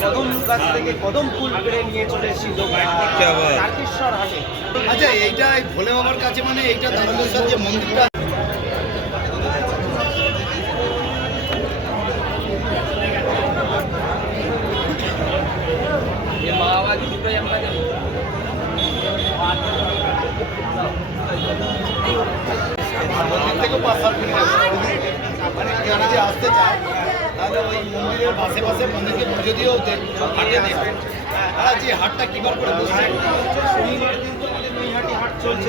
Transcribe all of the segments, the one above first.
কদম গাছ থেকে কদম ফুল পেরে নিয়ে চলে এসেছিল তারকেশ্বর হাটে। আচ্ছা এইটা ভোলে বাবার কাছে মানে এইটা তারকেশ্বর যে মন্দিরটা মন্দির থেকেও পাঁচ সাত মিনিট মানে কেউ যদি আসতে চায় তাহলে ওই মন্দিরের পাশে পাশে মন্দিরকে পুজো দিয়েও হাটে আর যে হাটটা কিবার করে বসছে। শনিবার দিন তো আমাদের নৈহাটি হাট চলছে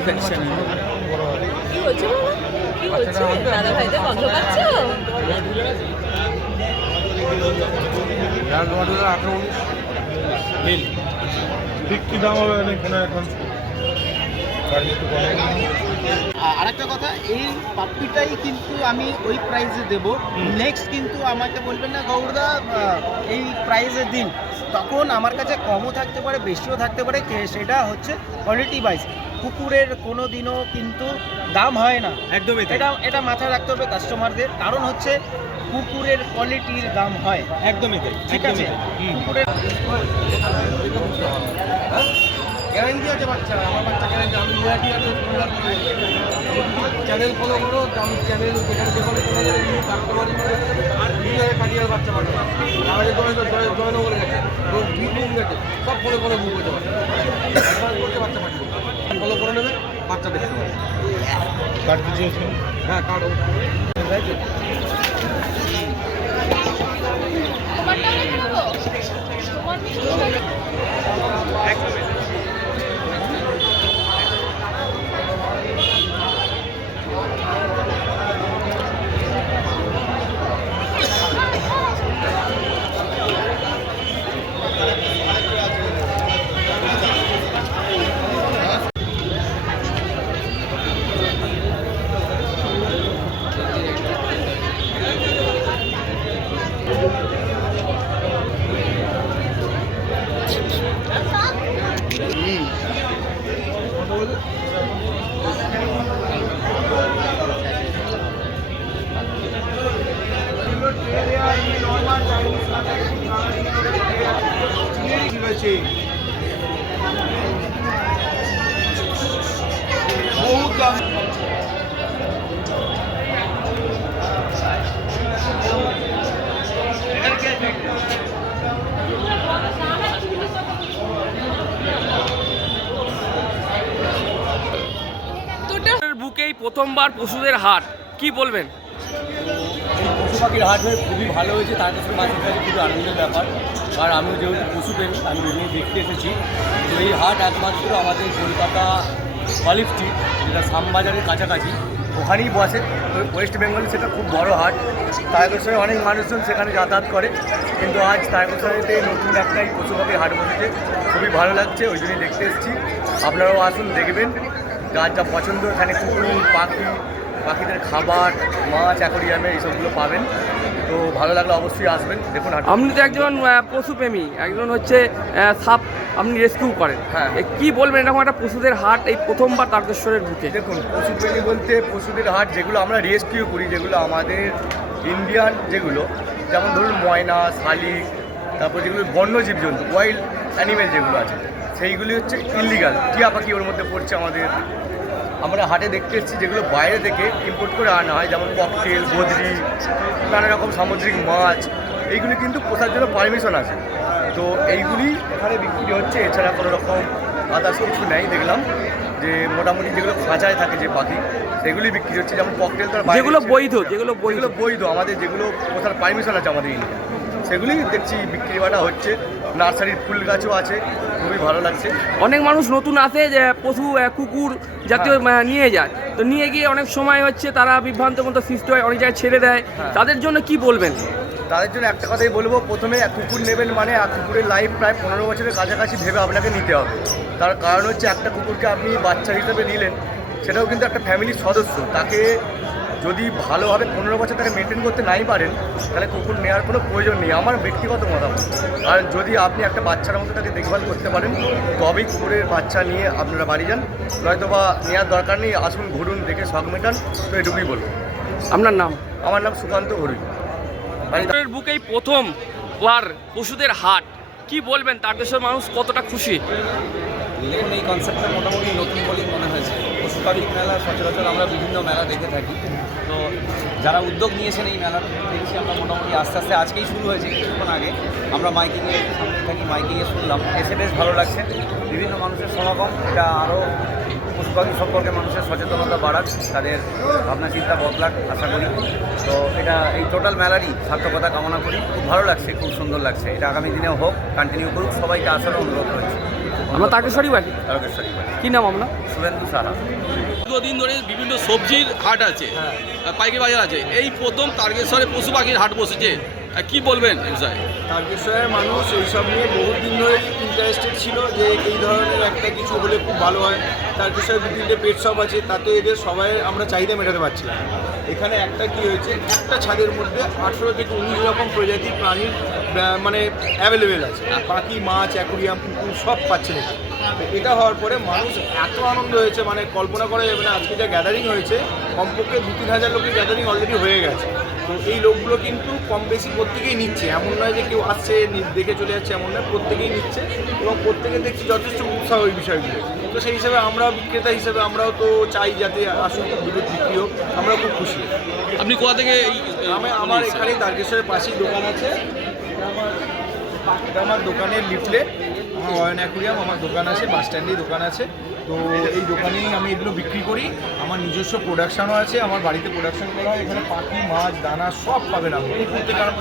ইনফেকশন কি হচ্ছে বাবা? কি হচ্ছে দাদা ভাইদের গন্ধ পাচ্ছ? ঠিক কি দাম হবে এখানে? আরেকটা কথা এই পাপ্পিটাই কিন্তু আমি ওই প্রাইসে দেব। নেক্সট কিন্তু আমাকে বলবেন না গৌরদা এই প্রাইসে দিন তখন আমার কাছে কমও থাকতে পারে বেশিও থাকতে পারে কে- সেটা হচ্ছে কোয়ালিটি ওয়াইজ কুকুরের কোনো দিনও কিন্তু দাম হয় না। একদমই এটা এটা মাথায় রাখতে হবে কাস্টমারদের কারণ হচ্ছে কুকুরের কোয়ালিটির দাম হয়। একদমই তাই ঠিক আছে? কুকুরের গ্যারান্টি আছে বাচ্চা আমার বাচ্চা গ্যারান্টি আমি নয়াটি আছে চ্যানেল ফলো করো আমি চ্যানেল যেখানে যেখানে চলে যাবে ইউটিউব কাস্টমারি করে আর ভিডিও কাটিয়ে বাচ্চা পাঠাবো আমাদের জয় জয় জয়নগরে গেছে। বীরভূম গেছে সব ফলো ফলো বুক করতে পারে বাচ্চা পাঠিয়ে ফলো করে নেবে বাচ্চা দেখতে পাবে কার্ড কিছু আছে হ্যাঁ কার্ড তোমারটা বুকেই প্রথমবার পশুদের হাট কি বলবেন? পশু পাখির হাট হয়ে খুবই ভালো হয়েছে, তার কাছে মাঝে কাছে খুবই আনন্দের ব্যাপার। আর আমিও যেহেতু পশু প্রেমী, আমি এমনি দেখতে এসেছি। তো এই হাট একমাত্র আমাদের কলকাতা অলিভ স্ট্রিট, যেটা শ্যামবাজারের কাছাকাছি। ওখানেই বসে। ওয়েস্ট বেঙ্গল সেটা খুব বড় হাট। তারকেশ্বরে অনেক মানুষজন সেখানে যাতায়াত করে। কিন্তু আজ তারকেশ্বরেতে নতুন একটা এই পশু পাখির হাট বসেছে। খুবই ভালো লাগছে, ওই জন্যই দেখতে এসেছি। আপনারাও আসুন, দেখবেন। যার যা পছন্দ এখানে কুকুর পাখি পাখিদের খাবার মাছ অ্যাকোরিয়ামে এইসবগুলো পাবেন। তো ভালো লাগলে অবশ্যই আসবেন। দেখুন আপনি তো একজন পশুপ্রেমী একজন হচ্ছে সাপ আপনি রেস্কিউ করেন। হ্যাঁ। কি বলবেন? এরকম একটা পশুদের হাট এই প্রথমবার তারকেশ্বরের বুকে। দেখুন পশুপ্রেমী বলতে পশুদের হাট যেগুলো আমরা রেস্কিউ করি যেগুলো আমাদের ইন্ডিয়ান যেগুলো যেমন ধরুন ময়না শালিক তারপর যেগুলো বন্য জীবজন্তু ওয়াইল্ড অ্যানিমেল যেগুলো আছে। সেইগুলি হচ্ছে ইলিগাল টিয়া পাখি ওর মধ্যে পড়ছে আমাদের। আমরা হাটে দেখতে এসেছি যেগুলো বাইরে থেকে ইম্পোর্ট করে আনা হয় যেমন ককটেল বদ্রি নানা রকম সামুদ্রিক মাছ। এইগুলি কিন্তু পোষার জন্য পারমিশন আছে। তো এইগুলি এখানে বিক্রি হচ্ছে। এছাড়া কোনো রকম আদার্স কিছু নেই দেখলাম। যে মোটামুটি যেগুলো খাঁচায় থাকে যে পাখি সেগুলি বিক্রি হচ্ছে। যেমন ককটেল তার যেগুলো বৈধ যেগুলো বৈধ। যেগুলো বৈধ। আমাদের যেগুলো কোথার পারমিশন আছে আমাদের ইন্ডিয়া সেগুলি দেখছি বিক্রি বাটা হচ্ছে। নার্সারির ফুল গাছও আছে। খুবই ভালো লাগছে। অনেক মানুষ নতুন আসে যে পশু কুকুর জাতীয় হ্যাঁ। নিয়ে যায়। তো নিয়ে গিয়ে অনেক সময় হচ্ছে তারা বিভ্রান্ত মতো সৃষ্টি হয় অনেক জায়গায় ছেড়ে দেয়। হ্যাঁ। তাদের জন্য কি বলবেন? তাদের জন্য একটা কথাই বলব প্রথমে কুকুর নেবেন মানে এক কুকুরের লাইফ প্রায় পনেরো বছরের কাছাকাছি ভেবে আপনাকে নিতে হবে। তার কারণ হচ্ছে একটা কুকুরকে আপনি বাচ্চা হিসেবে নিলেন সেটাও কিন্তু একটা ফ্যামিলির সদস্য। তাকে যদি ভালোভাবে পনেরো বছর তাকে মেনটেন করতে নাই পারেন তাহলে কুকুর নেওয়ার কোনো প্রয়োজন নেই। আমার ব্যক্তিগত মতামত। আর যদি আপনি একটা বাচ্চার মতো তাকে দেখভাল করতে পারেন তবেই কুকুরের বাচ্চা নিয়ে আপনারা বাড়ি যান। নয়তো বা নেওয়ার দরকার নেই আসুন ঘুরুন দেখে শখ মেটান তো এটুকুই বলব। আপনার নাম? আমার নাম সুকান্ত হরুই। বাড়ি বুকেই প্রথম বার পশুদের হাট। কি বলবেন? তার দেশের মানুষ কতটা খুশি? এই কনসেপ্টটা মোটামুটি নতুন বলেই পাখির মেলা, সচরাচর আমরা বিভিন্ন মেলা দেখে থাকি। তো যারা উদ্যোগ নিয়েছেন এই মেলার, দেখছি আমরা মোটামুটি আস্তে আস্তে আজকেই শুরু হয়েছে, কিছুক্ষণ আগে। আমরা মাইকিংয়ে সামনে থাকি, মাইকিংয়ে শুনলাম। এসে বেশ ভালো লাগছে। বিভিন্ন মানুষের সমাগম, এটা আরও পশু পাখি সম্পর্কে মানুষের সচেতনতা বাড়াক, তাদের ভাবনা চিন্তা বদলাক, আশা করি। তো এটা এই টোটাল মেলারই সার্থকতা কামনা করি। খুব ভালো লাগছে, খুব সুন্দর লাগছে। এটা আগামী দিনেও হোক কন্টিনিউ করুক, সবাইকে আসারও অনুরোধ রয়েছে। আমরা তারকেশ্বরই বাড়ি। তারকেশ্বরী বাড়ি। কি নাম আপনার? শুভেন্দু সাহা। দীর্ঘদিন ধরে বিভিন্ন সবজির হাট আছে আর পাইকারি বাজার আছে। এই প্রথম তারকেশ্বরে পশু পাখির হাট বসেছে। কি বলবেন এই বিষয়ে মানুষ এইসব নিয়ে বহুত দিন ধরেই ইন্টারেস্টেড ছিল যে এই ধরনের একটা কিছু হলে খুব ভালো হয়। তারকেশ্বরে দু তিনটে পেট শপ আছে, তাতে এদের সবাই আমরা চাহিদা মেটাতে পারছি এখানে একটা কি হয়েছে, একটা ছাদের মধ্যে আঠেরো থেকে উনিশ রকম প্রজাতির প্রাণীর মানে অ্যাভেলেবেল আছে। পাখি মাছ অ্যাকুরিয়াম কুকুর সব পাচ্ছেন এখানে। এটা হওয়ার পরে মানুষ এত আনন্দ হয়েছে মানে কল্পনা করা যাবে না, আজকে যা গ্যাদারিং হয়েছে, কমপক্ষে দু তিন হাজার লোকের গ্যাদারিং অলরেডি হয়ে গেছে। তো এই লোকগুলো কিন্তু কম বেশি প্রত্যেকেই নিচ্ছে। এমন নয় যে কেউ আসছে নি- দেখে চলে যাচ্ছে এমন নয় প্রত্যেকেই নিচ্ছে এবং প্রত্যেকে দেখছি যথেষ্ট উৎসাহ ওই বিষয়গুলো। তো সেই হিসাবে আমরা বিক্রেতা হিসেবে আমরাও তো চাই যাতে আসুক দুধ বিক্রি হোক আমরা খুব খুশি। আপনি কোথা থেকে আমি আমার এখানে তারকেশ্বরের পাশেই দোকান আছে। আমার এটা আমার দোকানের লিফলেট আমার অয়ন অ্যাকুরিয়াম আমার দোকান আছে বাস স্ট্যান্ডেই দোকান আছে। তো এই দোকানেই আমি এগুলো বিক্রি করি। আমার নিজস্ব প্রোডাকশনও আছে, আমার বাড়িতে প্রোডাকশন করা হয়। এখানে পাখি, মাছ, দানা সব পাবে না এই আরম্ভ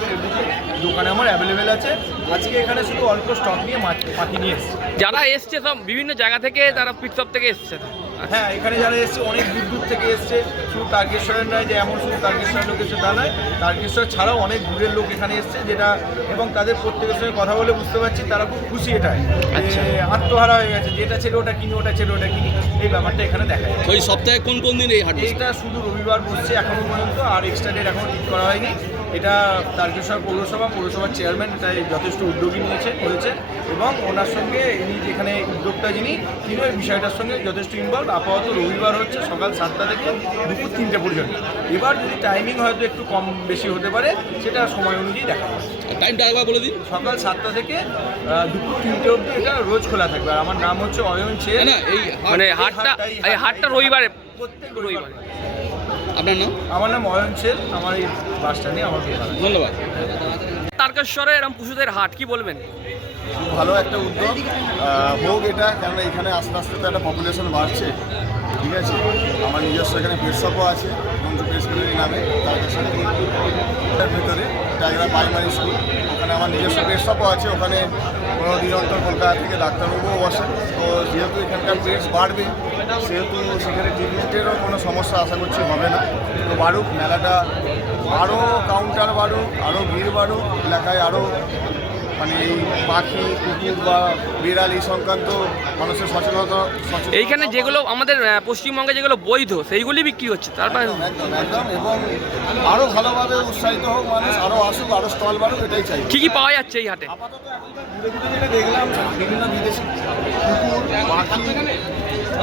দোকানে আমার অ্যাভেলেবেল আছে। আজকে এখানে শুধু অল্প স্টক নিয়ে মাছ, পাখি নিয়ে এসেছি। যারা এসছে সব বিভিন্ন জায়গা থেকে তারা পিকশপ থেকে এসছে। হ্যাঁ এখানে যারা এসছে অনেক দূর দূর থেকে এসছে শুধু তারকেশ্বরের নয় যে এমন শুধু তারকেশ্বরের লোক এসে তা নয় তারকেশ্বর ছাড়াও অনেক দূরের লোক এখানে এসছে যেটা এবং তাদের প্রত্যেকের সঙ্গে কথা বলে বুঝতে পারছি তারা খুব খুশি এটাই আচ্ছা। যে আত্মহারা হয়ে গেছে যেটা ছিল ওটা কিনি ওটা ছিল ওটা কিনি এই ব্যাপারটা এখানে দেখা যায় ওই সপ্তাহে কোন কোন দিন এই হাট? এইটা শুধু রবিবার বসছে এখনও পর্যন্ত আর এক্সট্রা ডেট এখনও ঠিক করা হয়নি এটা তারকেশ্বর পৌরসভা পৌরসভার চেয়ারম্যান এটাই যথেষ্ট উদ্যোগী নিয়েছে হয়েছে এবং ওনার সঙ্গে ইনি যেখানে উদ্যোক্তা যিনি তিনি ওই বিষয়টার সঙ্গে যথেষ্ট ইনভলভ আপাতত রবিবার হচ্ছে সকাল সাতটা থেকে দুপুর তিনটে পর্যন্ত। এবার যদি টাইমিং হয়তো একটু কম বেশি হতে পারে সেটা সময় অনুযায়ী দেখা হবে টাইমটা একবার বলে দিন। সকাল সাতটা থেকে দুপুর তিনটে অবধি এটা রোজ খোলা থাকবে। আর আমার নাম হচ্ছে অয়ন ছে মানে হাটটা এই হাটটা রবিবারে। প্রত্যেক রবিবার। আপনার নাম? আমার নাম অয়ন সেল আমার এই বাস স্ট্যান্ডে আমার ধন্যবাদ। তারকেশ্বরে এরকম পশুদের হাট কি বলবেন? ভালো একটা উদ্যোগ। হোক এটা কেননা এখানে আস্তে আস্তে তো একটা পপুলেশন বাড়ছে। ঠিক আছে? আমার নিজস্ব এখানে পেশাপও আছে মঞ্জু পেশগুলির নামে। তার ভিতরে টাইগার প্রাইমারি স্কুল ওখানে আমার নিজস্ব পেশাপও আছে ওখানে পনেরো দিন অন্তর কলকাতা থেকে ডাক্তারবাবুও বসে তো যেহেতু এখানকার পেটস বাড়বে সেহেতু সেখানে ট্রিটমেন্টেরও কোনো সমস্যা আশা করছি হবে না। তো বাড়ুক মেলাটা আরও কাউন্টার বাড়ুক আরও ভিড় বাড়ুক এলাকায় আরও মানে এই পাখি কুকুর বা বিড়াল এই সংক্রান্ত মানুষের সচেতনতা এইখানে যেগুলো আমাদের পশ্চিমবঙ্গে যেগুলো বৈধ সেইগুলি বিক্রি হচ্ছে তারপরে একদম একদম একদম এবং আরও ভালোভাবে উৎসাহিত হোক মানুষ আরও আসুক আরও স্টল বাড়ুক এটাই চাই। কি কি পাওয়া যাচ্ছে এই হাটে? আপাতত দেখলাম বিভিন্ন বিদেশি কুকুর পাখি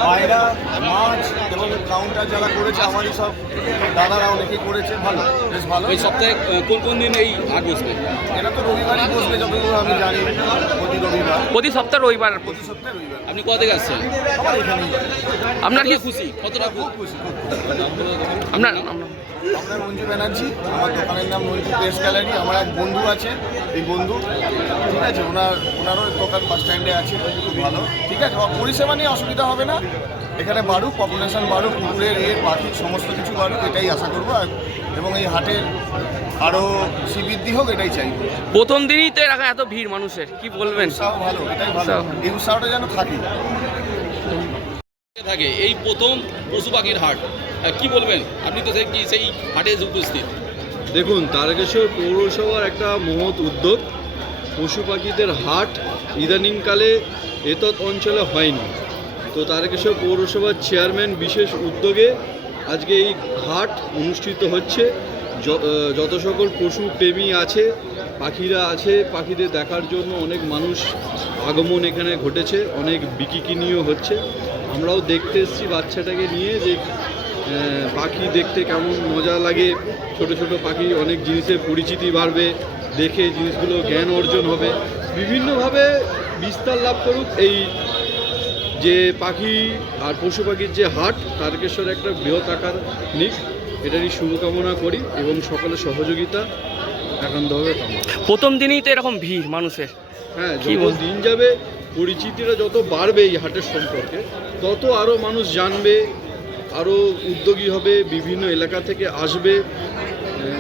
পায়রা মাছ এবং কাউন্টার যারা করেছে আমারই সব দাদারা অনেকেই করেছে। ভালো বেশ ভালো। এই সপ্তাহে কোন কোন দিন এই হাট বসবে? এটা তো রবিবারই বসবে যতদূর আমি জানি প্রতি রবিবার। প্রতি সপ্তাহে রবিবার প্রতি সপ্তাহে রবিবার। আপনি কোথা থেকে আসছেন? আপনার কি কতটা খুশি কতটা খুব খুশি? আপনার আমরা মঞ্জু ব্যানার্জি আমার দোকানের নাম মঞ্জু প্রেস গ্যালারি আমার এক বন্ধু আছে এই বন্ধু। ঠিক আছে ওনার ওনারও দোকান বাস স্ট্যান্ডে আছে খুব ভালো। ঠিক আছে পরিষেবা নিয়ে অসুবিধা হবে না এখানে বাড়ুক পপুলেশন বাড়ুক কুকুরের এ পাখির সমস্ত কিছু বাড়ুক এটাই আশা করব। আর এবং এই হাটের আরও শ্রীবৃদ্ধি হোক এটাই চাই। প্রথম দিনই তো এরকম এত ভিড় মানুষের কি বলবেন? উৎসাহ ভালো এটাই ভালো। এই উৎসাহটা যেন থাকে। থাকে এই প্রথম পশু পাখির হাট। কি বলবেন? আপনি তো সেই সেই হাটে উপস্থিত। দেখুন তারকেশ্বর পৌরসভার একটা মহৎ উদ্যোগ। পশু পাখিদের হাট ইদানিংকালে এতৎ অঞ্চলে হয়নি। তো তারকেশ্বর পৌরসভার চেয়ারম্যান বিশেষ উদ্যোগে আজকে এই হাট অনুষ্ঠিত হচ্ছে। যত সকল পশু প্রেমী আছে, পাখিরা আছে, পাখিদের দেখার জন্য অনেক মানুষ আগমন এখানে ঘটেছে, অনেক বিকিকিনিও হচ্ছে। আমরাও দেখতে এসেছি বাচ্চাটাকে নিয়ে যে পাখি দেখতে কেমন মজা লাগে। ছোট ছোট পাখি অনেক জিনিসের পরিচিতি বাড়বে, দেখে জিনিসগুলো জ্ঞান অর্জন হবে। বিভিন্নভাবে বিস্তার লাভ করুক এই যে পাখি আর পশু পাখির যে হাট তারকেশ্বর একটা বৃহৎ আকার নিক। এটারই শুভকামনা করি এবং সকলের সহযোগিতা একান্তভাবে কামনা প্রথম দিনই তো এরকম ভিড় মানুষের। হ্যাঁ যত দিন যাবে পরিচিতিটা যত বাড়বে এই হাটের সম্পর্কে তত আরও মানুষ জানবে আরও উদ্যোগী হবে বিভিন্ন এলাকা থেকে আসবে।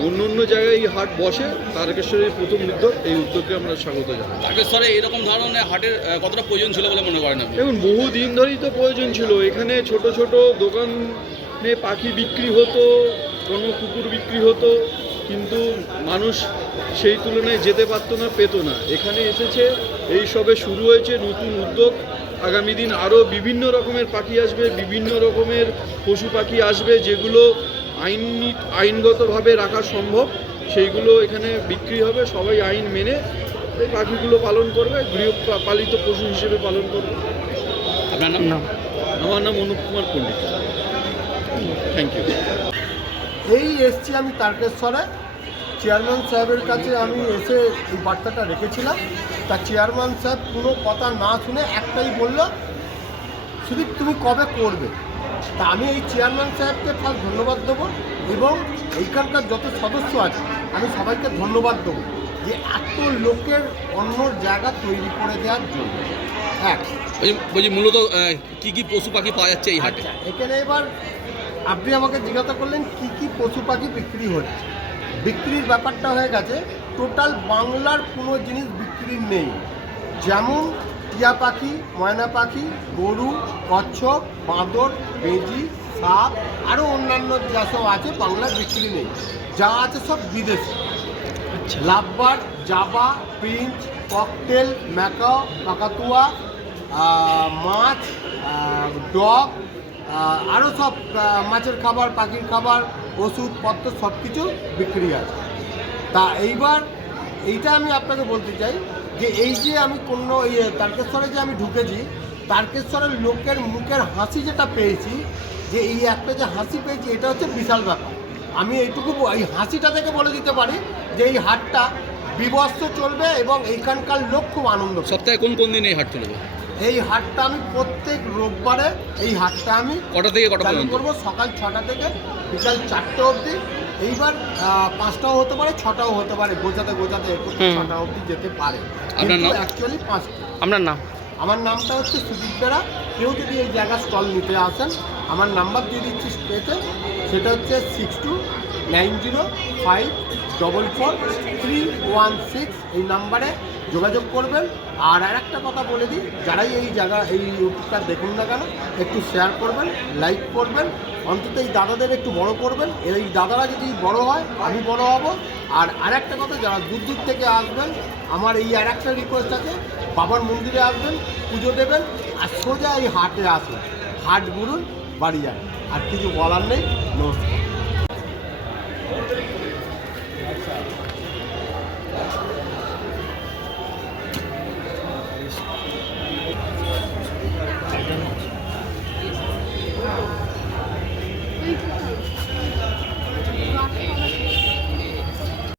অন্য অন্য জায়গায় এই হাট বসে তারকেশ্বরের প্রথম উদ্যোগ এই উদ্যোগকে আমরা স্বাগত জানাই। তারকেশ্বরে এরকম ধরনের হাটের কতটা প্রয়োজন ছিল বলে মনে করেন দেখুন বহু দিন ধরেই তো প্রয়োজন ছিল। এখানে ছোট ছোট দোকানে পাখি বিক্রি হতো কোনো কুকুর বিক্রি হতো কিন্তু মানুষ সেই তুলনায় যেতে পারতো না পেতো না। এখানে এসেছে এই সবে শুরু হয়েছে নতুন উদ্যোগ। আগামী দিন আরও বিভিন্ন রকমের পাখি আসবে বিভিন্ন রকমের পশু পাখি আসবে যেগুলো আইনি আইনগতভাবে রাখা সম্ভব সেইগুলো এখানে বিক্রি হবে সবাই আইন মেনে এই পাখিগুলো পালন করবে গৃহপালিত পশু হিসেবে পালন করবে। আপনার নাম? না। আমার নাম অনুপ কুমার পণ্ডিত। থ্যাংক ইউ এই এসছি আমি তারকেশ্বরে। চেয়ারম্যান সাহেবের কাছে আমি এসে এই বার্তাটা রেখেছিলাম। তা চেয়ারম্যান সাহেব কোনো কথা না শুনে একটাই বলল শুধু তুমি কবে করবে? তা আমি এই চেয়ারম্যান সাহেবকে ফার্স্ট ধন্যবাদ দেবো এবং এইখানকার যত সদস্য আছে আমি সবাইকে ধন্যবাদ দেবো যে এত লোকের অন্য জায়গা তৈরি করে দেওয়ার জন্য। এক বলছি বলছি মূলত কি কি পশু পাখি পাওয়া যাচ্ছে এই হাটে? আচ্ছা এখানে এবার আপনি আমাকে জিজ্ঞাসা করলেন কি কি পশু পাখি বিক্রি হচ্ছে? বিক্রির ব্যাপারটা হয়ে গেছে টোটাল বাংলার কোনো জিনিস বিক্রি নেই। যেমন টিয়া পাখি ময়না পাখি গরু কচ্ছপ বাঁদর বেজি সাপ আরও অন্যান্য যা সব আছে বাংলার বিক্রি নেই। যা আছে সব বিদেশি। লাভবার জাবা প্রিন্স ককটেল ম্যাকাও কাকাতুয়া মাছ ডগ আরও সব মাছের খাবার পাখির খাবার ওষুধপত্র সব কিছু বিক্রি আছে। তা এইবার এইটা আমি আপনাকে বলতে চাই যে এই যে আমি কোনো ইয়ে তারকেশ্বরে যে আমি ঢুকেছি তারকেশ্বরের লোকের মুখের হাসি যেটা পেয়েছি যে এই একটা যে হাসি পেয়েছি এটা হচ্ছে বিশাল ব্যাপার। আমি এইটুকু এই হাসিটা থেকে বলে দিতে পারি যে এই হাটটা বিবস্ত চলবে এবং এইখানকার লোক খুব আনন্দ সপ্তাহে কোন কোন দিন এই হাট চলবে? এই হাটটা আমি প্রত্যেক রোববারে এই হাটটা আমি কটা থেকে কটা করব? সকাল ছটা থেকে বিকাল চারটে অবধি। এইবার পাঁচটাও হতে পারে ছটাও হতে পারে গোজাতে গোজাতে ছটা অবধি যেতে পারে। আপনার নাম? অ্যাকচুয়ালি পাঁচটা। আপনার নাম? আমার নামটা হচ্ছে সুদীপ বেড়া কেউ যদি এই জায়গা স্টল নিতে আসেন আমার নাম্বার দিয়ে দিচ্ছি স্টেতে সেটা হচ্ছে six two nine zero five double four three one six এই নাম্বারে যোগাযোগ করবেন। আর আর একটা কথা বলে দিই, যারাই এই জায়গা, এই ইউটিউবটা দেখুন না কেন, একটু শেয়ার করবেন লাইক করবেন, অন্তত এই দাদাদের একটু বড় করবেন। এই দাদারা যদি বড় হয়, আমি বড় হব। আর আর একটা কথা, যারা দূর দূর থেকে আসবেন, আমার এই আর একটা রিকোয়েস্ট আছে, বাবার মন্দিরে আসবেন, পুজো দেবেন, আর সোজা এই হাটে আসবেন হাট ঘুরুন বাড়ি যান। আর কিছু বলার নেই, নমস্কার।